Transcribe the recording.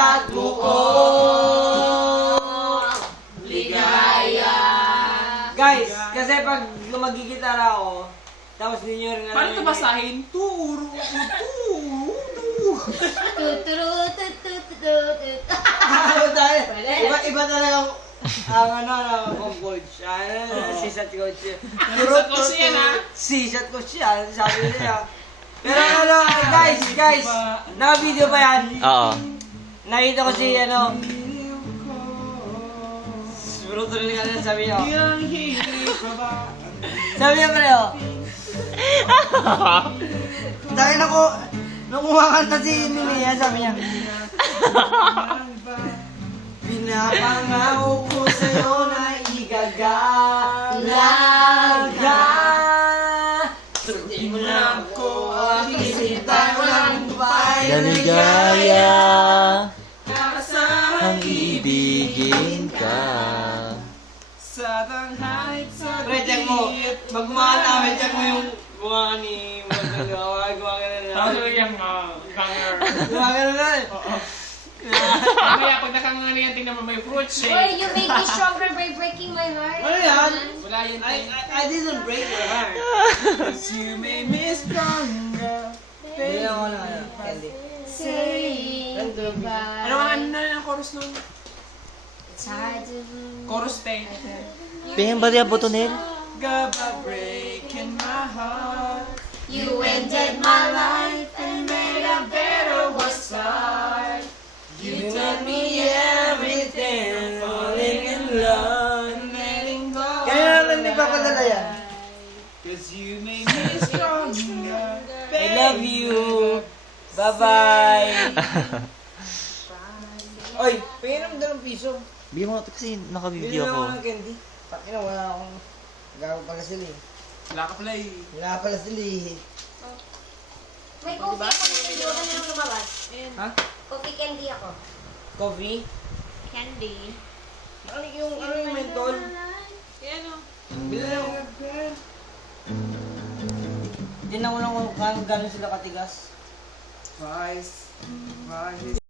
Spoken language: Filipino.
at buong ligaya. Guys, kasi pag magigitara ako, tapos ninyo rin Paano ito basahin? Turo. Iba talaga ang coach. Sisat coach. Sisat coach yan, ha? Sisat coach yan, sabi niya. Pero guys, naka-video pa yan. Oo. Nakita ko si bruto rin ka na sabi niya. Sabi niya pare, Dahil nung kumakanta si Mimia, sabi niya, pinapangako ko sa'yo na igagalaga. Sundin mo lang ko, aking walang babae na Galigaya, Kasama ang ibigin ka. sa tanghali't sa Pre, check mo. Pag kumakanta namin, check mo yung bunga ni Magagawa. Gumagana na. Tapos yung ganger. Gumagana na. Mamaya pag nakangano yan, tingnan mo may fruit shake. Boy, you make me stronger by breaking my heart. Ano yan? Wala yun. I didn't break your heart. Cause you made me stronger. Bili ako na candy. Saying goodbye. Ano ang ang chorus nun? It's hard to Chorus 10. Pingin ba diya po Nel? Gaba breaking my heart. You ended my life And made a better start. You taught me everything, falling in love. And letting go. Kaya naman nagpapadala yan. Cause you made me stronger. I love you. Bye-bye. Oy, pingin ng piso. Bigyan mo kasi Bili naka-video na ako. ako ng candy. Pakina, wala akong gawa pala sila eh. Wala ka pala eh. Wala pala sila eh. May coffee ako nito. Huwag ka na nang lumabas. Ha? Coffee candy ako. Coffee? Candy? Ano yung mentol? Yan o. Bili na ako. Hindi na ko lang kung gano'n sila katigas. Vice.